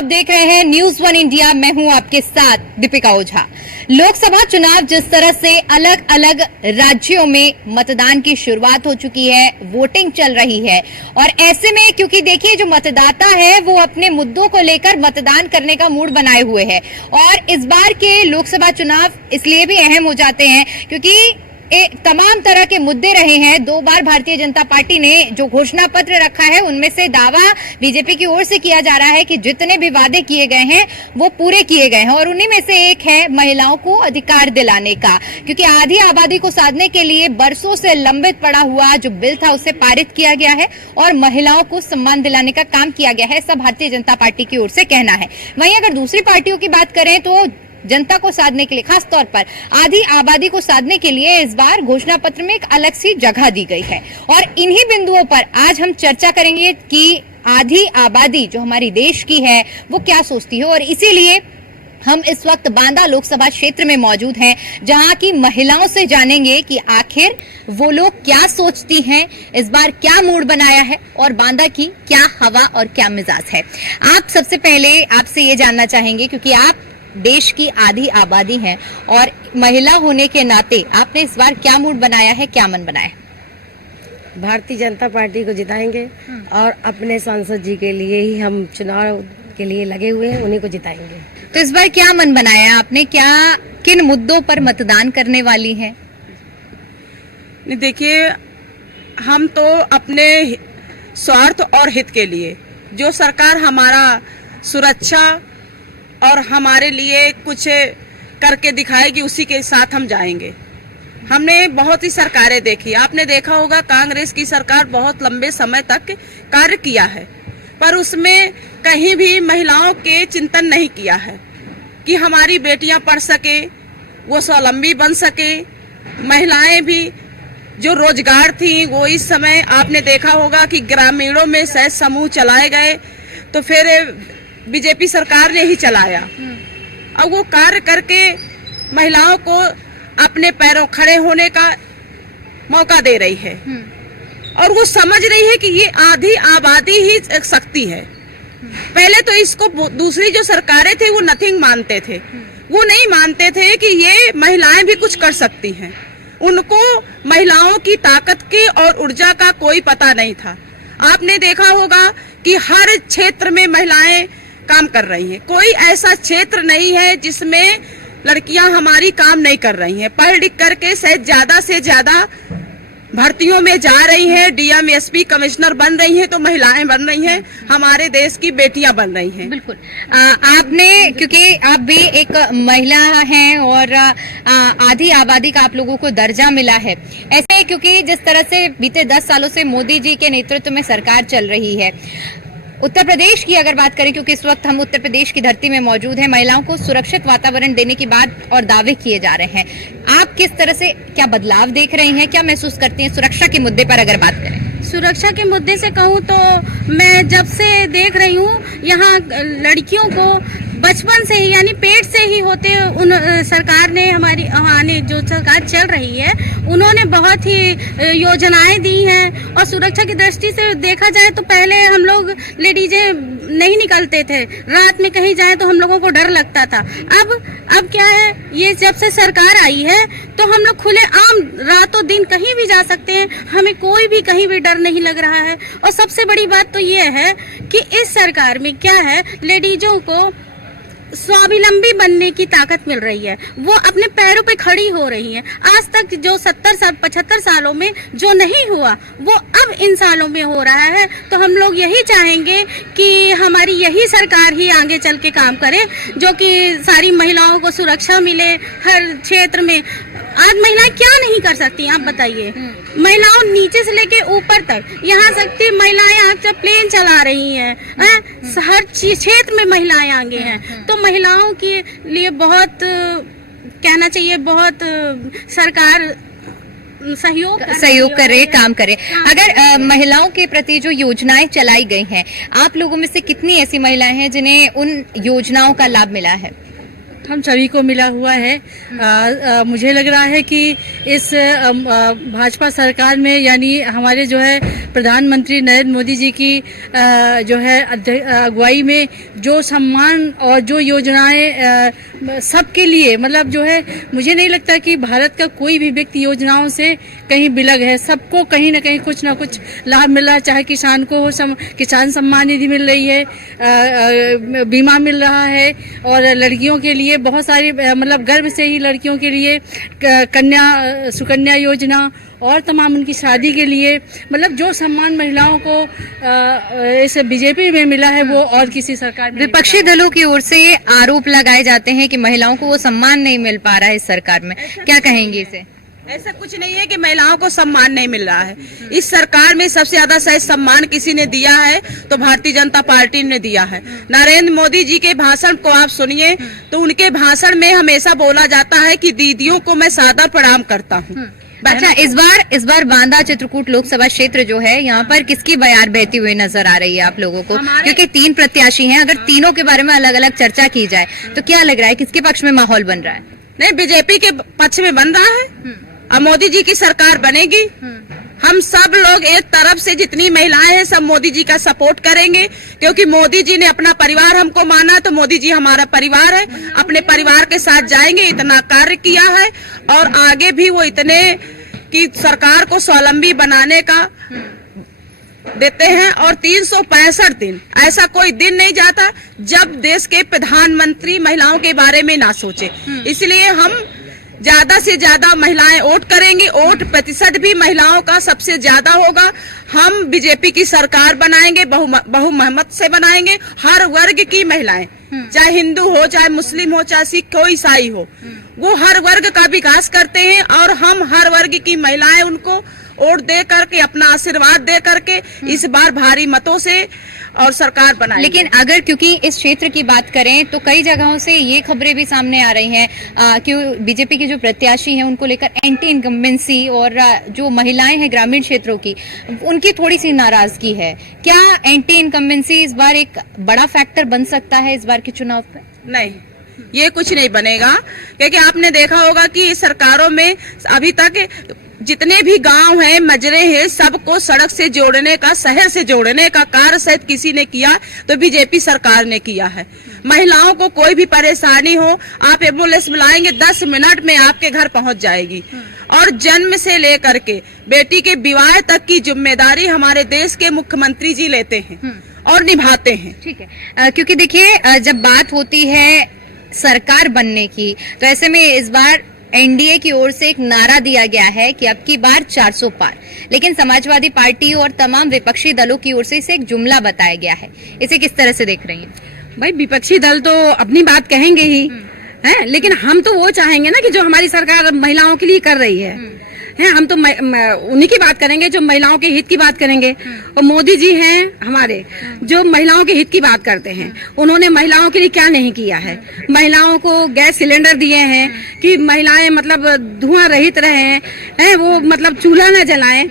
आप देख रहे हैं न्यूज वन इंडिया। मैं हूं आपके साथ दीपिका ओझा। लोकसभा चुनाव जिस तरह से अलग अलग राज्यों में मतदान की शुरुआत हो चुकी है, वोटिंग चल रही है और ऐसे में क्योंकि देखिए जो मतदाता है वो अपने मुद्दों को लेकर मतदान करने का मूड बनाए हुए है और इस बार के लोकसभा चुनाव इसलिए भी अहम हो जाते हैं क्योंकि तमाम तरह के मुद्दे रहे हैं। 2 बार भारतीय जनता पार्टी ने जो घोषणा पत्र रखा है उनमें से दावा बीजेपी की ओर से किया जा रहा है कि जितने भी वादे किए गए हैं वो पूरे किए गए हैं और उन्हीं में से एक है महिलाओं को अधिकार दिलाने का, क्योंकि आधी आबादी को साधने के लिए बरसों से लंबित पड़ा हुआ जो बिल था उसे पारित किया गया है और महिलाओं को सम्मान दिलाने का काम किया गया है, ऐसा भारतीय जनता पार्टी की ओर से कहना है। वहीं अगर दूसरी पार्टियों की बात करें तो जनता को साधने के लिए, खास तौर पर आधी आबादी को साधने के लिए इस बार घोषणा पत्र में एक अलग सी जगह दी गई है और इन्हीं बिंदुओं पर आज हम चर्चा करेंगे कि आधी आबादी जो हमारी देश की है वो क्या सोचती है और इसीलिए हम इस वक्त बांदा लोकसभा क्षेत्र में मौजूद हैं, जहां की महिलाओं से जानेंगे कि आखिर वो लोग क्या सोचती हैं, इस बार क्या मूड बनाया है और बांदा की क्या हवा और क्या मिजाज है। आप सबसे पहले आपसे ये जानना चाहेंगे क्योंकि आप देश की आधी आबादी है और महिला होने के नाते आपने इस बार क्या मूड बनाया है, क्या मन बनाया है? भारतीय जनता पार्टी को जिताएंगे और अपने सांसद जी के लिए ही हम चुनाव के लिए लगे हुए हैं, उन्हीं को जिताएंगे। तो इस बार क्या मन बनाया है आपने, क्या किन मुद्दों पर मतदान करने वाली है? देखिए, हम तो अपने स्वार्थ और हित के लिए जो सरकार हमारा सुरक्षा और हमारे लिए कुछ करके दिखाएगी उसी के साथ हम जाएंगे। हमने बहुत ही सरकारें देखी, आपने देखा होगा कांग्रेस की सरकार बहुत लंबे समय तक कार्य किया है पर उसमें कहीं भी महिलाओं के चिंतन नहीं किया है कि हमारी बेटियां पढ़ सके, वो स्वावलंबी बन सके। महिलाएं भी जो रोजगार थी वो इस समय आपने देखा होगा कि ग्रामीणों में सहज समूह चलाए गए तो फिर बीजेपी सरकार ने ही चलाया। अब वो कार्य करके महिलाओं को अपने पैरों खड़े होने का मौका दे रही है और वो समझ रही है कि ये आधी आबादी ही एक शक्ति है। पहले तो इसको दूसरी जो सरकारें थे वो नथिंग मानते थे, वो नहीं मानते थे कि ये महिलाएं भी कुछ कर सकती हैं। उनको महिलाओं की ताकत की और ऊर्जा का कोई पता नहीं था। आपने देखा होगा कि हर क्षेत्र में महिलाएं काम कर रही हैं, कोई ऐसा क्षेत्र नहीं है जिसमें लड़कियां हमारी काम नहीं कर रही हैं। पढ़ लिख करके शायद ज्यादा से ज्यादा भर्तियों में जा रही हैं, डीएम एसपी कमिश्नर बन रही हैं तो महिलाएं बन रही हैं, हमारे देश की बेटियां बन रही हैं। बिल्कुल। आपने, क्योंकि आप भी एक महिला हैं और आधी आबादी का आप लोगों को दर्जा मिला है, ऐसे क्योंकि जिस तरह से बीते 10 सालों से मोदी जी के नेतृत्व में सरकार चल रही है, उत्तर प्रदेश की अगर बात करें, क्योंकि इस वक्त हम उत्तर प्रदेश की धरती में मौजूद हैं, महिलाओं को सुरक्षित वातावरण देने की बात और दावे किए जा रहे हैं। आप किस तरह से क्या बदलाव देख रही हैं, क्या महसूस करती हैं सुरक्षा के मुद्दे पर अगर बात करें? सुरक्षा के मुद्दे से कहूँ तो मैं जब से देख रही हूँ यहाँ लड़कियों को बचपन से ही यानी पेट से ही होते उन सरकार ने हमारी जो सरकार चल रही है उन्होंने बहुत ही योजनाएं दी हैं और सुरक्षा की दृष्टि से देखा जाए तो पहले हम लोग लेडीजें नहीं निकलते थे, रात में कहीं जाए तो हम लोगों को डर लगता था। अब क्या है, ये जब से सरकार आई है तो हम लोग खुले आम रातों दिन कहीं भी जा सकते हैं, हमें कोई भी कहीं भी डर नहीं लग रहा है। और सबसे बड़ी बात तो ये है कि इस सरकार में क्या है, लेडीजों को स्वावलंबी बनने की ताकत मिल रही है, वो अपने पैरों पे खड़ी हो रही है। आज तक जो 75 सालों में जो नहीं हुआ वो अब इन सालों में हो रहा है। तो हम लोग यही चाहेंगे कि हमारी यही सरकार ही आगे चल के काम करे, जो कि सारी महिलाओं को सुरक्षा मिले हर क्षेत्र में। आज महिलाएं क्या नहीं कर सकती आप बताइए, महिलाओं नीचे से लेके ऊपर तक, यहाँ सकती महिलाएं आज प्लेन चला रही हैं, हर क्षेत्र में महिलाएं आगे हैं। तो महिलाओं के लिए बहुत कहना चाहिए, बहुत सरकार सहयोग करे, काम करे। अगर महिलाओं के प्रति जो योजनाएं चलाई गई हैं, आप लोगों में से कितनी ऐसी महिलाएं हैं जिन्हें उन योजनाओं का लाभ मिला है? हम सभी को मिला हुआ है। मुझे लग रहा है कि इस भाजपा सरकार में यानी हमारे जो है प्रधानमंत्री नरेंद्र मोदी जी की जो है अगुवाई में जो सम्मान और जो योजनाएं सबके लिए मतलब जो है, मुझे नहीं लगता कि भारत का कोई भी व्यक्ति योजनाओं से कहीं बिलग है। सबको कहीं ना कहीं कुछ ना कुछ लाभ मिल रहा है, चाहे किसान को हो, किसान सम्मान निधि मिल रही है, बीमा मिल रहा है, और लड़कियों के लिए बहुत सारी मतलब गर्भ से ही लड़कियों के लिए सुकन्या योजना और तमाम उनकी शादी के लिए मतलब जो सम्मान महिलाओं को इस बीजेपी में मिला है वो और किसी सरकार में विपक्षी दलों की ओर से आरोप लगाए जाते हैं कि महिलाओं को वो सम्मान नहीं मिल पा रहा है इस सरकार में, क्या कहेंगे इसे? ऐसा कुछ नहीं है कि महिलाओं को सम्मान नहीं मिल रहा है। इस सरकार में सबसे ज्यादा शायद सम्मान किसी ने दिया है तो भारतीय जनता पार्टी ने दिया है। नरेंद्र मोदी जी के भाषण को आप सुनिए तो उनके भाषण में हमेशा बोला जाता है कि दीदियों को मैं सादर प्रणाम करता हूँ। अच्छा, इस बार बांदा चित्रकूट लोकसभा क्षेत्र जो है यहाँ पर किसकी बयार बहती हुई नजर आ रही है आप लोगों को? क्योंकि 3 प्रत्याशी हैं, अगर तीनों के बारे में अलग अलग चर्चा की जाए तो क्या लग रहा है किसके पक्ष में माहौल बन रहा है? नहीं, बीजेपी के पक्ष में बन रहा है। अब मोदी जी की सरकार बनेगी, हम सब लोग एक तरफ से जितनी महिलाएं हैं सब मोदी जी का सपोर्ट करेंगे, क्योंकि मोदी जी ने अपना परिवार हमको माना तो मोदी जी हमारा परिवार है। अपने परिवार के साथ जाएंगे, इतना कार्य किया है और आगे भी वो इतने कि सरकार को स्वावलंबी बनाने का देते हैं। और 365 दिन ऐसा कोई दिन नहीं जाता जब देश के प्रधानमंत्री महिलाओं के बारे में ना सोचे। इसलिए हम ज्यादा से ज्यादा महिलाएं वोट करेंगी, वोट प्रतिशत भी महिलाओं का सबसे ज्यादा होगा। हम बीजेपी की सरकार बनाएंगे, बहुमत से बनाएंगे। हर वर्ग की महिलाएं, चाहे हिंदू हो, चाहे मुस्लिम हो, चाहे सिख हो, ईसाई हो, वो हर वर्ग का विकास करते हैं और हम हर वर्ग की महिलाएं उनको वोट दे करके, अपना आशीर्वाद दे करके इस बार भारी मतों से और सरकार बनाएंगे। लेकिन अगर क्योंकि इस क्षेत्र की बात करें तो कई जगहों से ये खबरें भी सामने आ रही हैं कि बीजेपी के जो प्रत्याशी हैं उनको लेकर एंटी इनकम्बेंसी और जो महिलाएं हैं ग्रामीण क्षेत्रों की, उनकी थोड़ी सी नाराजगी है। क्या एंटी इनकम्बेंसी इस बार एक बड़ा फैक्टर बन सकता है इस बार के चुनाव पे? नहीं, ये कुछ नहीं बनेगा, क्योंकि आपने देखा होगा कि सरकारों में अभी तक जितने भी गांव हैं, मजरे हैं, सबको सड़क से जोड़ने का, शहर से जोड़ने का कार्य शायद किसी ने किया तो बीजेपी सरकार ने किया है। महिलाओं को कोई भी परेशानी हो, आप एम्बुलेंस बुलाएंगे 10 मिनट में आपके घर पहुंच जाएगी। और जन्म से लेकर के बेटी के विवाह तक की जिम्मेदारी हमारे देश के मुख्यमंत्री जी लेते हैं और निभाते हैं। ठीक है, क्योंकि देखिए जब बात होती है सरकार बनने की तो ऐसे में इस बार एनडीए की ओर से एक नारा दिया गया है कि अब की बार 400 पार, लेकिन समाजवादी पार्टी और तमाम विपक्षी दलों की ओर से इसे एक जुमला बताया गया है। इसे किस तरह से देख रही हैं? भाई विपक्षी दल तो अपनी बात कहेंगे ही हैं, लेकिन हम तो वो चाहेंगे ना कि जो हमारी सरकार महिलाओं के लिए कर रही है हम तो उन्हीं की बात करेंगे जो महिलाओं के हित की बात करेंगे। और मोदी जी हैं हमारे जो महिलाओं के हित की बात करते हैं। उन्होंने महिलाओं के लिए क्या नहीं किया है? महिलाओं को गैस सिलेंडर दिए हैं कि महिलाएं मतलब धुआं रहित रहे, वो मतलब चूल्हा न जलाएं,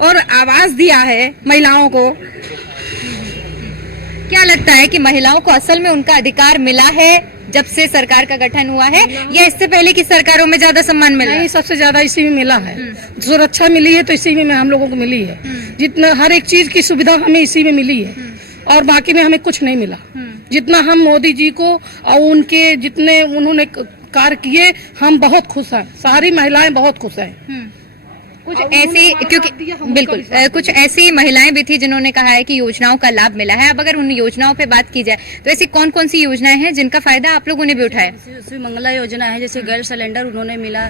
और आवाज दिया है महिलाओं को। क्या लगता है कि महिलाओं को असल में उनका अधिकार मिला है जब से सरकार का गठन हुआ है, या इससे पहले की सरकारों में ज्यादा सम्मान मिला? नहीं, सबसे ज्यादा इसी में मिला है। सुरक्षा मिली है तो इसी में हम लोगों को मिली है। जितना हर एक चीज की सुविधा हमें इसी में मिली है और बाकी में हमें कुछ नहीं मिला। जितना हम मोदी जी को और उनके जितने उन्होंने कार्य किए, हम बहुत खुश हैं। सारी महिलाएं बहुत खुश हैं। कुछ ऐसी, क्योंकि बिल्कुल कुछ ऐसी महिलाएं भी थी जिन्होंने कहा है कि योजनाओं का लाभ मिला है। अब अगर उन योजनाओं पे बात की जाए तो ऐसी कौन कौन सी योजनाएं हैं जिनका फायदा आप लोगों ने भी उठाया? जैसे मंगला योजना है, जैसे गैस सिलेंडर उन्होंने मिला,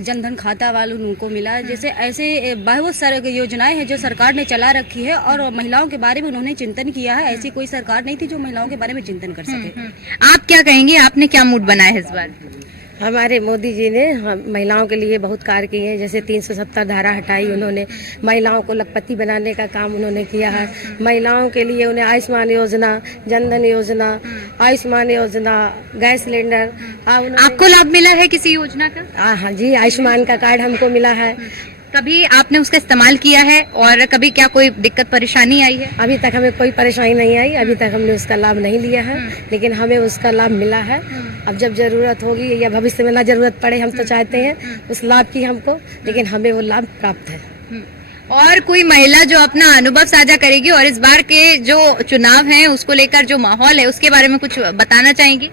जनधन खाता वालों उनको मिला। जैसे ऐसे बहुत सारे योजनाएं हैं जो सरकार ने चला रखी है और महिलाओं के बारे में उन्होंने चिंतन किया है। ऐसी कोई सरकार नहीं थी जो महिलाओं के बारे में चिंतन कर सके। आप क्या कहेंगे, आपने क्या मूड बनाया है इस बार? हमारे मोदी जी ने महिलाओं के लिए बहुत कार्य किए हैं। जैसे 370 धारा हटाई उन्होंने, महिलाओं को लखपति बनाने का काम उन्होंने किया है। महिलाओं के लिए उन्हें आयुष्मान योजना, जनधन योजना, आयुष्मान योजना, गैस सिलेंडर। आपको लाभ मिला है किसी योजना का? हाँ जी, आयुष्मान का कार्ड हमको मिला है। कभी आपने उसका इस्तेमाल किया है और कभी क्या कोई दिक्कत परेशानी आई है? अभी तक हमें कोई परेशानी नहीं आई, अभी तक हमने उसका लाभ नहीं लिया है, लेकिन हमें उसका लाभ मिला है। अब जब जरूरत होगी या भविष्य में ना जरूरत पड़े, हम तो चाहते हैं उस लाभ की हमको, लेकिन हमें वो लाभ प्राप्त है। और कोई महिला जो अपना अनुभव साझा करेगी और इस बार के जो चुनाव हैं उसको लेकर जो माहौल है उसके बारे में कुछ बताना चाहेंगी?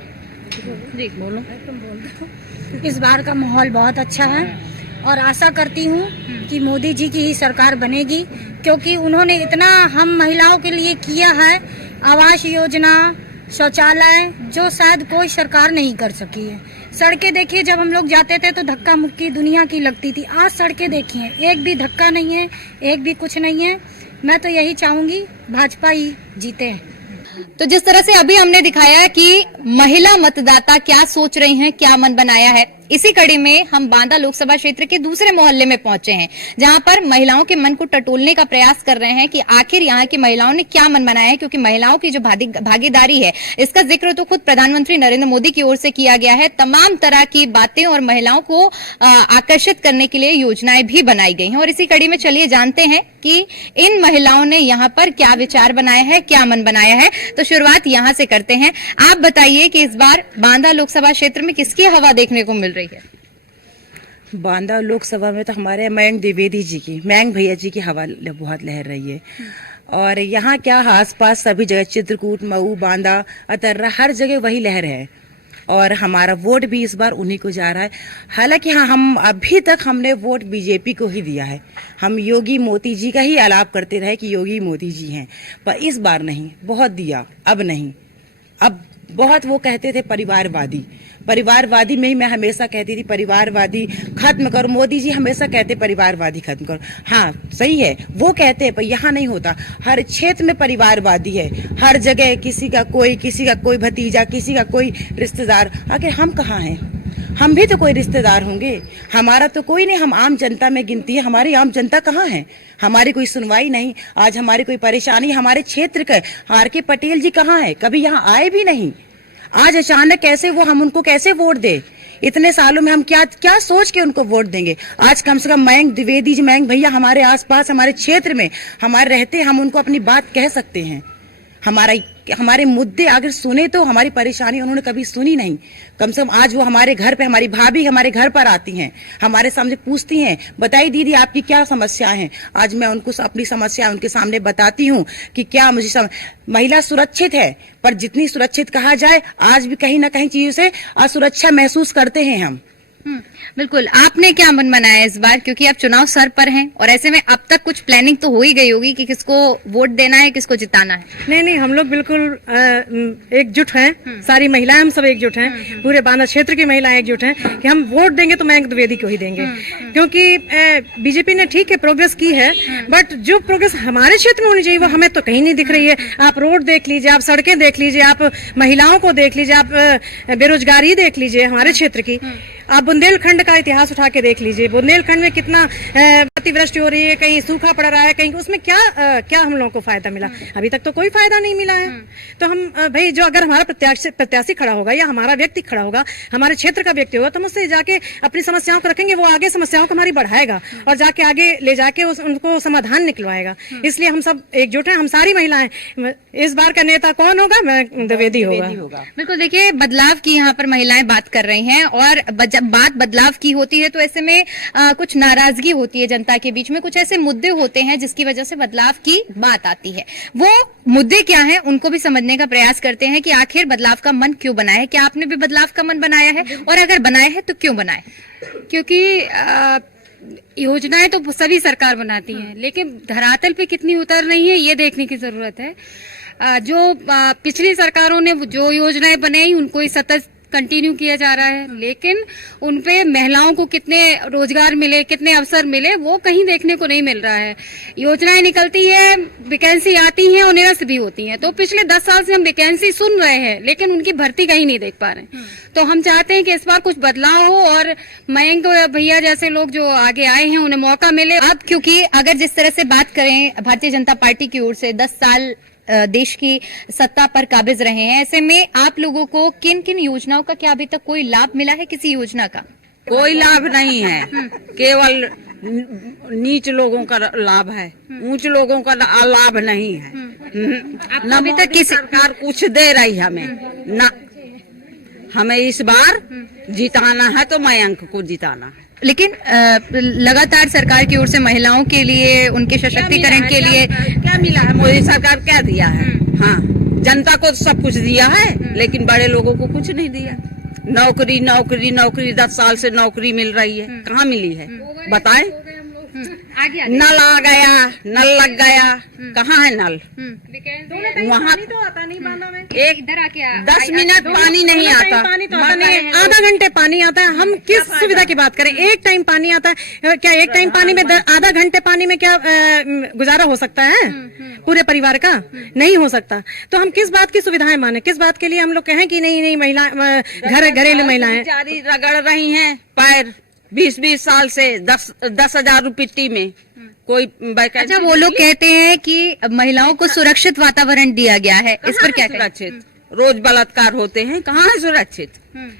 जी बोलो। इस बार का माहौल बहुत अच्छा है और आशा करती हूँ कि मोदी जी की ही सरकार बनेगी, क्योंकि उन्होंने इतना हम महिलाओं के लिए किया है। आवास योजना, शौचालय, जो शायद कोई सरकार नहीं कर सकी है। सड़कें देखिए, जब हम लोग जाते थे तो धक्का मुक्की दुनिया की लगती थी, आज सड़कें देखिए एक भी धक्का नहीं है, एक भी कुछ नहीं है। मैं तो यही चाहूंगी भाजपा ही जीते। तो जिस तरह से अभी हमने दिखाया कि महिला मतदाता क्या सोच रही हैं, क्या मन बनाया है, इसी कड़ी में हम बांदा लोकसभा क्षेत्र के दूसरे मोहल्ले में पहुंचे हैं, जहां पर महिलाओं के मन को टटोलने का प्रयास कर रहे हैं कि आखिर यहां की महिलाओं ने क्या मन बनाया है, क्योंकि महिलाओं की जो भागीदारी है इसका जिक्र तो खुद प्रधानमंत्री नरेंद्र मोदी की ओर से किया गया है। तमाम तरह की बातें और महिलाओं को आकर्षित करने के लिए योजनाएं भी बनाई गई हैं और इसी कड़ी में चलिए जानते हैं कि इन महिलाओं ने यहाँ पर क्या विचार बनाया है, क्या मन बनाया है। तो शुरुआत यहाँ से करते हैं। आप बताइए कि इस बार बांदा लोकसभा क्षेत्र में किसकी हवा देखने को मिल रही है? बांदा लोकसभा में तो हमारे मयंक द्विवेदी जी की, मयंक भैया जी की हवा बहुत लहर रही है। और यहाँ क्या आसपास सभी जगह चित्रकूट, मऊ, बांदा, अतर्रा, हर जगह वही लहर है और हमारा वोट भी इस बार उन्हीं को जा रहा है। हालांकि हाँ, हम अभी तक हमने वोट बीजेपी को ही दिया है। हम योगी मोदी जी का ही आलाप करते रहे कि योगी मोदी जी हैं, पर इस बार नहीं, बहुत दिया, अब नहीं। अब बहुत वो कहते थे परिवारवादी में ही मैं हमेशा कहती थी परिवारवादी खत्म करो। मोदी जी हमेशा कहते परिवारवादी खत्म करो। हाँ सही है, वो कहते हैं, पर यहाँ नहीं होता। हर क्षेत्र में परिवारवादी है, हर जगह किसी का कोई भतीजा, किसी का कोई रिश्तेदार। आखिर हम कहाँ हैं? हम भी तो कोई रिश्तेदार होंगे। हमारा तो कोई नहीं, हम आम जनता में गिनती है। हमारी आम जनता कहाँ है? हमारी कोई सुनवाई नहीं। आज हमारी कोई परेशानी हमारे क्षेत्र का, आर.के. पटेल जी कहाँ है? कभी यहाँ आए भी नहीं। आज अचानक कैसे वो, हम उनको कैसे वोट दे? इतने सालों में हम क्या सोच के उनको वोट देंगे? आज कम से कम मयंक द्विवेदी जी, मयंक भैया हमारे आसपास, हमारे क्षेत्र में हमारे रहते, हम उनको अपनी बात कह सकते हैं। हमारे मुद्दे अगर सुने तो हमारी परेशानी उन्होंने कभी सुनी नहीं। कम से कम आज वो हमारे घर पे, हमारी भाभी हमारे घर पर आती हैं, हमारे सामने पूछती हैं, बताइए दीदी आपकी क्या समस्याएं हैं। आज मैं उनको अपनी समस्या उनके सामने बताती हूँ कि क्या मुझे महिला सुरक्षित है, पर जितनी सुरक्षित कहा जाए आज भी कहीं ना कहीं चीजों से असुरक्षा महसूस करते हैं हम। बिल्कुल। आपने क्या मन बनाया इस बार, क्योंकि आप चुनाव सर पर हैं और ऐसे में अब तक कुछ प्लानिंग तो हो ही गई होगी कि किसको वोट देना है, किसको जिताना है? नहीं, हम लोग बिल्कुल एकजुट हैं। सारी महिलाएं हम सब एकजुट हैं, पूरे बांदा क्षेत्र की महिलाएं एकजुट हैं कि हम वोट देंगे तो मयंक द्विवेदी को ही देंगे। क्योंकि बीजेपी ने ठीक है प्रोग्रेस की है, बट जो प्रोग्रेस हमारे क्षेत्र में होनी चाहिए वो हमें तो कहीं नहीं दिख रही है। आप रोड देख लीजिए, आप सड़कें देख लीजिए, आप महिलाओं को देख लीजिए, आप बेरोजगारी देख लीजिए हमारे क्षेत्र की। आप बुंदेलखंड का इतिहास उठा के देख लीजिए, बुंदेलखंड में कितना अतिवृष्टि हो रही है, कहीं सूखा पड़ रहा है, कहीं उसमें क्या हम लोगों को फायदा मिला? अभी तक तो कोई फायदा नहीं मिला है। तो हम भाई, जो अगर हमारा प्रत्याशी खड़ा होगा या हमारा व्यक्ति खड़ा होगा, हमारे क्षेत्र का व्यक्ति होगा, तो हम उससे जाके अपनी समस्याओं को रखेंगे, वो आगे समस्याओं को हमारी बढ़ाएगा और जाके आगे ले जाके उनको समाधान निकलवाएगा। इसलिए हम सब एकजुट हैं, हम सारी महिलाएं। इस बार का नेता कौन होगा? मयंक द्विवेदी होगा। बिल्कुल। देखिए, बदलाव की यहाँ पर महिलाएं बात कर रही हैं और जब बात बदलाव की होती है तो ऐसे में कुछ नाराजगी होती है जनता के बीच में, कुछ ऐसे मुद्दे होते हैं जिसकी वजह से बदलाव की बात आती है। वो मुद्दे क्या हैं उनको भी समझने का प्रयास करते हैं कि आखिर बदलाव का मन क्यों बनाया है। क्या आपने भी बदलाव का मन बनाया है, और अगर बनाया है तो क्यों बनाया? क्योंकि योजनाएं तो सभी सरकार बनाती है, लेकिन धरातल पे कितनी उतर रही है ये देखने की जरूरत है। जो पिछली सरकारों ने जो योजनाएं बनाई उनको ही सतत कंटिन्यू किया जा रहा है, लेकिन उनपे महिलाओं को कितने रोजगार मिले, कितने अवसर मिले, वो कहीं देखने को नहीं मिल रहा है। योजनाएं निकलती है, वैकेंसी आती है और निरस्त भी होती हैं। तो पिछले 10 साल से हम वैकेंसी सुन रहे हैं, लेकिन उनकी भर्ती कहीं नहीं देख पा रहे हैं। तो हम चाहते हैं कि इस बार कुछ बदलाव हो और मयंक भैया जैसे लोग जो आगे आए हैं उन्हें मौका मिले। अब क्योंकि अगर जिस तरह से बात करें भारतीय जनता पार्टी की ओर से 10 साल देश की सत्ता पर काबिज रहे हैं, ऐसे में आप लोगों को किन किन योजनाओं का क्या अभी तक कोई लाभ मिला है? किसी योजना का कोई लाभ नहीं है, केवल नीच लोगों का लाभ है, ऊंच लोगों का लाभ नहीं है। आपको न अभी तक मोदी सरकार कुछ दे रही हमें ना। हमें इस बार जिताना है तो मयंक को जिताना है। लेकिन लगातार सरकार की ओर से महिलाओं के लिए, उनके सशक्तिकरण के लिए क्या मिला है? मोदी सरकार क्या दिया है? हाँ, जनता को सब कुछ दिया है, लेकिन बड़े लोगों को कुछ नहीं दिया। नौकरी नौकरी नौकरी 10 साल से नौकरी मिल रही है, कहाँ मिली है बताएं? नल आ गया, नल लग गया, कहाँ है नल? वहाँ तो आता नहीं बांदा में। एक इधर आके 10 मिनट पानी नहीं आता। पानी तो आता नहीं है, आधा घंटे पानी आता है। हम किस सुविधा की बात करें? एक टाइम पानी आता है, क्या एक टाइम पानी में आधा घंटे पानी में क्या गुजारा हो सकता है पूरे परिवार का? नहीं हो सकता। तो हम किस बात की सुविधाएं माने, किस बात के लिए हम लोग कहें कि नहीं नहीं महिला घरेलू महिलाएं बेचारी रगड़ रही हैं पैर 20-20 साल से 10,000 रुपये में कोई वैकेंसी। अच्छा, वो लोग कहते हैं कि महिलाओं को सुरक्षित वातावरण दिया गया है, इस पर क्या कहें? सुरक्षित? रोज बलात्कार होते हैं, कहाँ है सुरक्षित?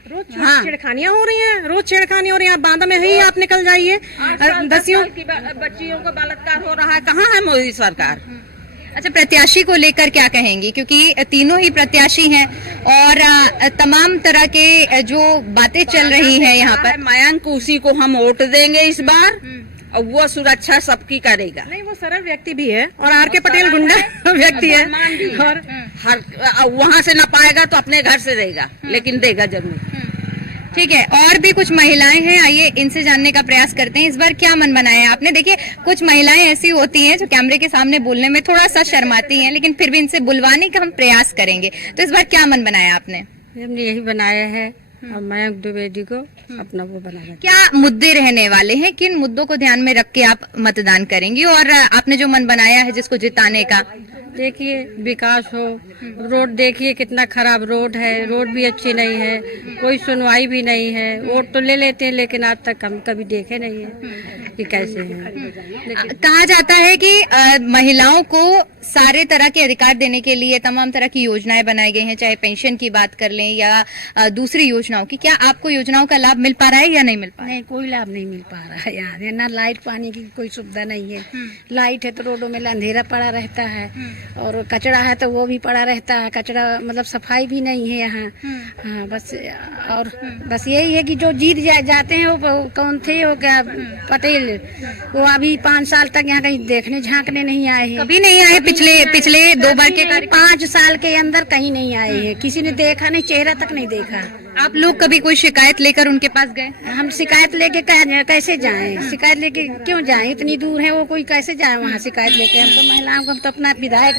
रोज हाँ। छेड़खानियां हो रही हैं, रोज छेड़खानी हो रही है। बांदा में ही आप निकल जाइए, 10 की बच्चियों को बलात्कार हो रहा है, कहाँ है मोदी सरकार? अच्छा, प्रत्याशी को लेकर क्या कहेंगी? क्योंकि तीनों ही प्रत्याशी हैं और तमाम तरह के जो बातें चल रही हैं यहाँ पर। मयंक, उसी को हम वोट देंगे इस बार, और वो सुरक्षा सबकी करेगा। नहीं, वो सरल व्यक्ति भी है और आर.के. पटेल गुंडा व्यक्ति है और हर वहाँ से न पाएगा तो अपने घर से देगा, लेकिन देगा जरूर। ठीक है, और भी कुछ महिलाएं हैं, आइए इनसे जानने का प्रयास करते हैं। इस बार क्या मन बनाया है आपने? देखिए, कुछ महिलाएं ऐसी होती हैं जो कैमरे के सामने बोलने में थोड़ा सा शर्माती हैं, लेकिन फिर भी इनसे बुलवाने का हम प्रयास करेंगे। तो इस बार क्या मन बनाया आपने? हमने यही बनाया है, मयंक द्विवेदी को अपना वो बनाना। क्या मुद्दे रहने वाले हैं? किन मुद्दों को ध्यान में रख के आप मतदान करेंगी? और आपने जो मन बनाया है जिसको जिताने का? देखिए, विकास हो। रोड देखिए कितना खराब रोड है, रोड भी अच्छी नहीं है, कोई सुनवाई भी नहीं है। वोट तो ले लेते हैं, लेकिन आज तक हम कभी देखे नहीं है कि कैसे हैं। कहा जाता है कि महिलाओं को सारे तरह के अधिकार देने के लिए तमाम तरह की योजनाएं बनाई गई हैं, चाहे पेंशन की बात कर लें या दूसरी योजनाओं की। क्या आपको योजनाओं का लाभ मिल पा रहा है या नहीं मिल पा रहा है? नहीं, कोई लाभ नहीं मिल पा रहा है यार। ना लाइट पानी की कोई सुविधा नहीं है। लाइट है तो रोडों में अंधेरा पड़ा रहता है, और कचरा है तो वो भी पड़ा रहता है। कचरा मतलब सफाई भी नहीं है यहाँ। हाँ, बस और बस यही है कि जो जीत जाते हैं वो कौन थे, वो क्या पटेल, वो अभी 5 साल तक यहाँ कहीं देखने झांकने नहीं आए हैं। कभी नहीं आए? पिछले 2 बार के 5 साल के अंदर कहीं नहीं आए हैं, किसी ने देखा नहीं, चेहरा तक नहीं देखा। आप लोग कभी कोई शिकायत लेकर उनके पास गए? हम शिकायत लेके कैसे जाएं? शिकायत लेके क्यों जाएं? इतनी दूर है वो, कोई कैसे जाए वहाँ शिकायत लेके? हम तो महिलाओं को, हम तो अपना विधायक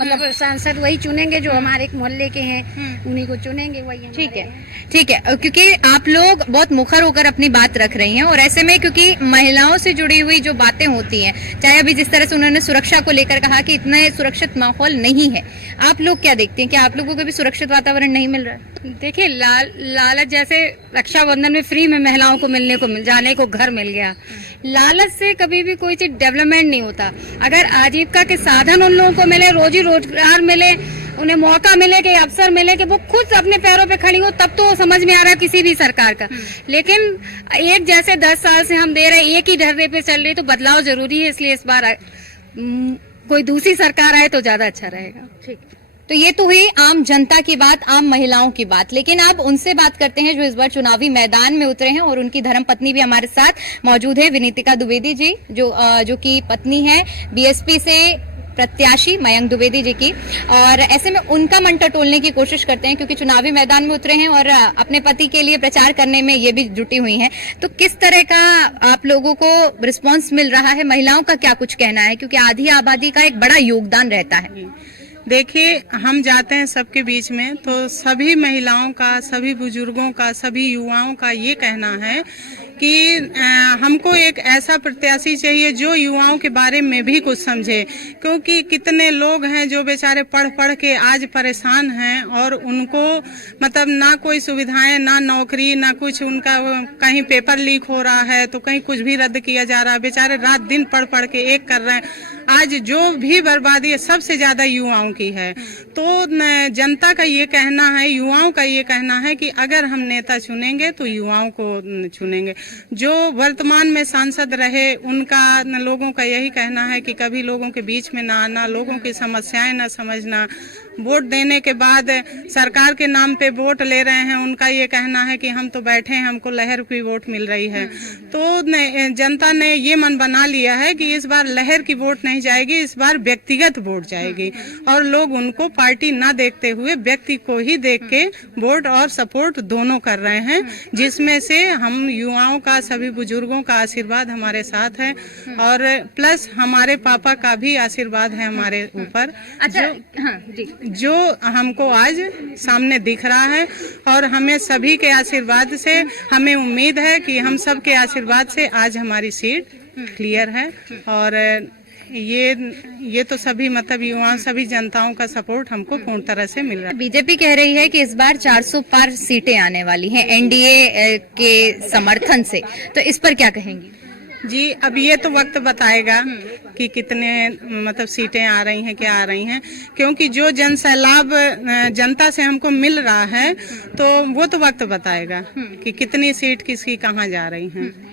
मतलब सांसद वही चुनेंगे जो हमारे मोहल्ले के हैं, उन्हीं को चुनेंगे। वही ठीक है, ठीक है, क्योंकि आप लोग बहुत मुखर होकर अपनी बात रख रही हैं, और ऐसे में क्योंकि महिलाओं से जुड़ी हुई जो बातें होती हैं, चाहे अभी जिस तरह से उन्होंने सुरक्षा को लेकर कहा कि इतना सुरक्षित माहौल नहीं है, आप लोग क्या देखते हैं? क्या आप लोगों को भी सुरक्षित वातावरण नहीं मिल रहा है? देखिए, लालच जैसे रक्षाबंधन में फ्री में महिलाओं को जाने को घर मिल गया। लालच से कभी भी कोई चीज डेवलपमेंट नहीं होता। अगर आजीविका के साधन उन लोगों को मिले, रोजी रोजगार मिले, उन्हें मौका मिले, कि अवसर मिले कि वो खुद अपने पैरों पे खड़ी हो, तब तो समझ में आ रहा है किसी भी सरकार का। लेकिन एक जैसे 10 साल से हम दे रहे, एक ही ढर्रे पे चल रही, तो बदलाव जरूरी है। इसलिए इस बार कोई दूसरी सरकार आए तो ज्यादा अच्छा रहेगा। ठीक, तो ये तो हुई आम जनता की बात, आम महिलाओं की बात। लेकिन अब उनसे बात करते हैं जो इस बार चुनावी मैदान में उतरे हैं, और उनकी धर्मपत्नी भी हमारे साथ मौजूद है, विनीतिका द्विवेदी जी, जो कि पत्नी है बीएसपी से प्रत्याशी मयंक द्विवेदी जी की। और ऐसे में उनका मन टटोलने की कोशिश करते हैं, क्योंकि चुनावी मैदान में उतरे हैं और अपने पति के लिए प्रचार करने में ये भी जुटी हुई हैं। तो किस तरह का आप लोगों को रिस्पांस मिल रहा है? महिलाओं का क्या कुछ कहना है? क्योंकि आधी आबादी का एक बड़ा योगदान रहता है। देखिए, हम जाते हैं सबके बीच में, तो सभी महिलाओं का, सभी बुजुर्गों का, सभी युवाओं का ये कहना है कि हमको एक ऐसा प्रत्याशी चाहिए जो युवाओं के बारे में भी कुछ समझे, क्योंकि कितने लोग हैं जो बेचारे पढ़ पढ़ के आज परेशान हैं, और उनको मतलब ना कोई सुविधाएं, ना नौकरी, ना कुछ। उनका कहीं पेपर लीक हो रहा है तो कहीं कुछ भी रद्द किया जा रहा है। बेचारे रात दिन पढ़ पढ़ के एक कर रहे हैं। आज जो भी बर्बादी है सबसे ज्यादा युवाओं की है। तो जनता का ये कहना है, युवाओं का ये कहना है कि अगर हम नेता चुनेंगे तो युवाओं को चुनेंगे। जो वर्तमान में सांसद रहे उनका लोगों का यही कहना है कि कभी लोगों के बीच में ना आना, लोगों की समस्याएं ना समझना, वोट देने के बाद सरकार के नाम पे वोट ले रहे हैं, उनका ये कहना है कि हम तो बैठे हैं, हमको लहर की वोट मिल रही है। तो जनता ने ये मन बना लिया है कि इस बार लहर की वोट नहीं जाएगी, इस बार व्यक्तिगत वोट जाएगी और लोग उनको पार्टी ना देखते हुए व्यक्ति को ही देख के वोट और सपोर्ट दोनों कर रहे हैं, जिसमें से हम युवाओं का, सभी बुजुर्गों का आशीर्वाद हमारे साथ है और प्लस हमारे पापा का भी आशीर्वाद है हमारे ऊपर। जो हमको आज सामने दिख रहा है और हमें सभी के आशीर्वाद से हमें उम्मीद है कि हम सब के आशीर्वाद से आज हमारी सीट क्लियर है और ये तो सभी मतलब युवाओं, सभी जनताओं का सपोर्ट हमको पूर्ण तरह से मिल रहा है। बीजेपी कह रही है कि इस बार 400 पार सीटें आने वाली हैं एनडीए के समर्थन से, तो इस पर क्या कहेंगी? जी, अब ये तो वक्त बताएगा कि कितने मतलब सीटें आ रही हैं, क्या आ रही हैं, क्योंकि जो जन सैलाब जनता से हमको मिल रहा है तो वो तो वक्त बताएगा कि कितनी सीट किसकी कहाँ जा रही हैं।